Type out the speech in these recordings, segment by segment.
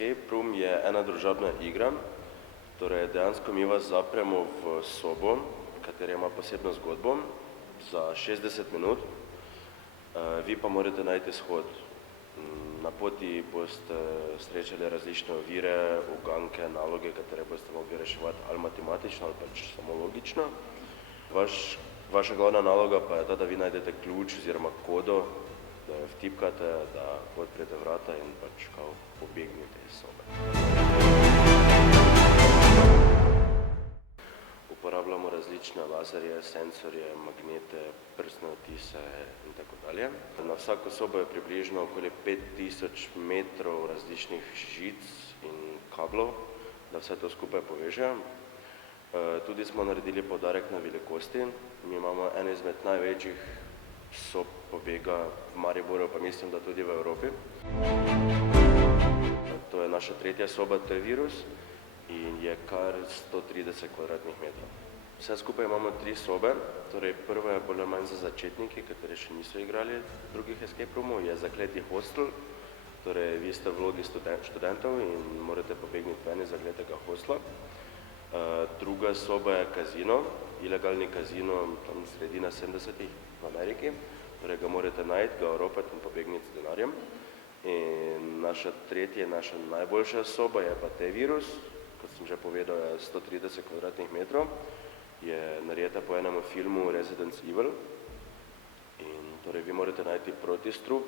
Escape Room je ena družabna igra, torej dejansko mi vas zapremo v sobo, katera ima posebno zgodbo za 60 minut, vi pa morate najti izhod. Na poti boste srečali različne ovire, uganke, naloge, katere boste mogli reševati ali matematično ali pač samo logično. Vaša glavna naloga pa je ta, da vi najdete ključ oziroma kodo, da jo vtipkate, da odprete vrata in pač kao pobegnite iz sobe. Uporabljamo različne lazerje, sensorje, magnete, prstne odtise in tako dalje. Na vsako sobo je približno okoli 5000 metrov različnih žic in kablov, da vse to skupaj povežejo. Tudi smo naredili poudarek na velikosti. Mi imamo eno izmed največjih sob pobega v Mariboru, pa mislim, da tudi v Evropi. To je naša tretja soba, to je Virus in je kar 130 kvadratnih metrov. Vse skupaj imamo 3 sobe, torej prva je bolj ali manj za začetnike, kateri še niso igrali drugih escape roomov, je zakleti hostel, torej vi ste v vlogi študentov in morate pobegniti ven iz zakletega hostla. Druga soba je kazino, ilegalni kazino tam sredina 70-ih v Ameriki, torej ga morate najti, ga oropati in pobegniti z denarjem. In naša tretja, naša najboljša soba je pa T-Virus, kot sem že povedal, je 130 kvadratnih metrov, je narejena po enem filmu Resident Evil in torej vi morate najti protistrup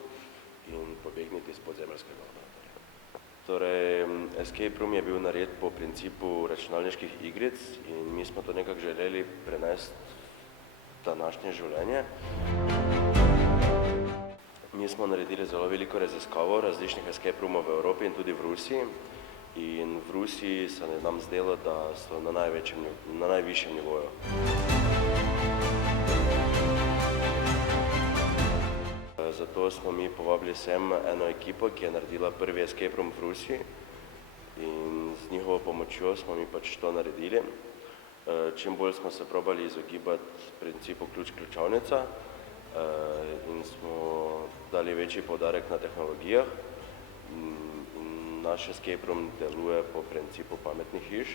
in pobegniti iz podzemeljskega laboratorija. Torej, escape room je bil narejen po principu računalniških igric in mi smo to nekako želeli prenesti v današnje življenje. Mi smo naredili zelo veliko raziskavo različnih escape roomov v Evropi in tudi v Rusiji. In v Rusiji se nam zdelo, da so na najvišjem nivoju. Zato smo mi povabili sem eno ekipo, ki je naredila prvi escape room v Rusiji in z njihovo pomočjo smo mi pač to naredili. Čim bolj smo se probali izogibati principu ključ-ključavnica in smo dali večji poudarek na tehnologijah. Naš escape room deluje po principu pametnih hiš.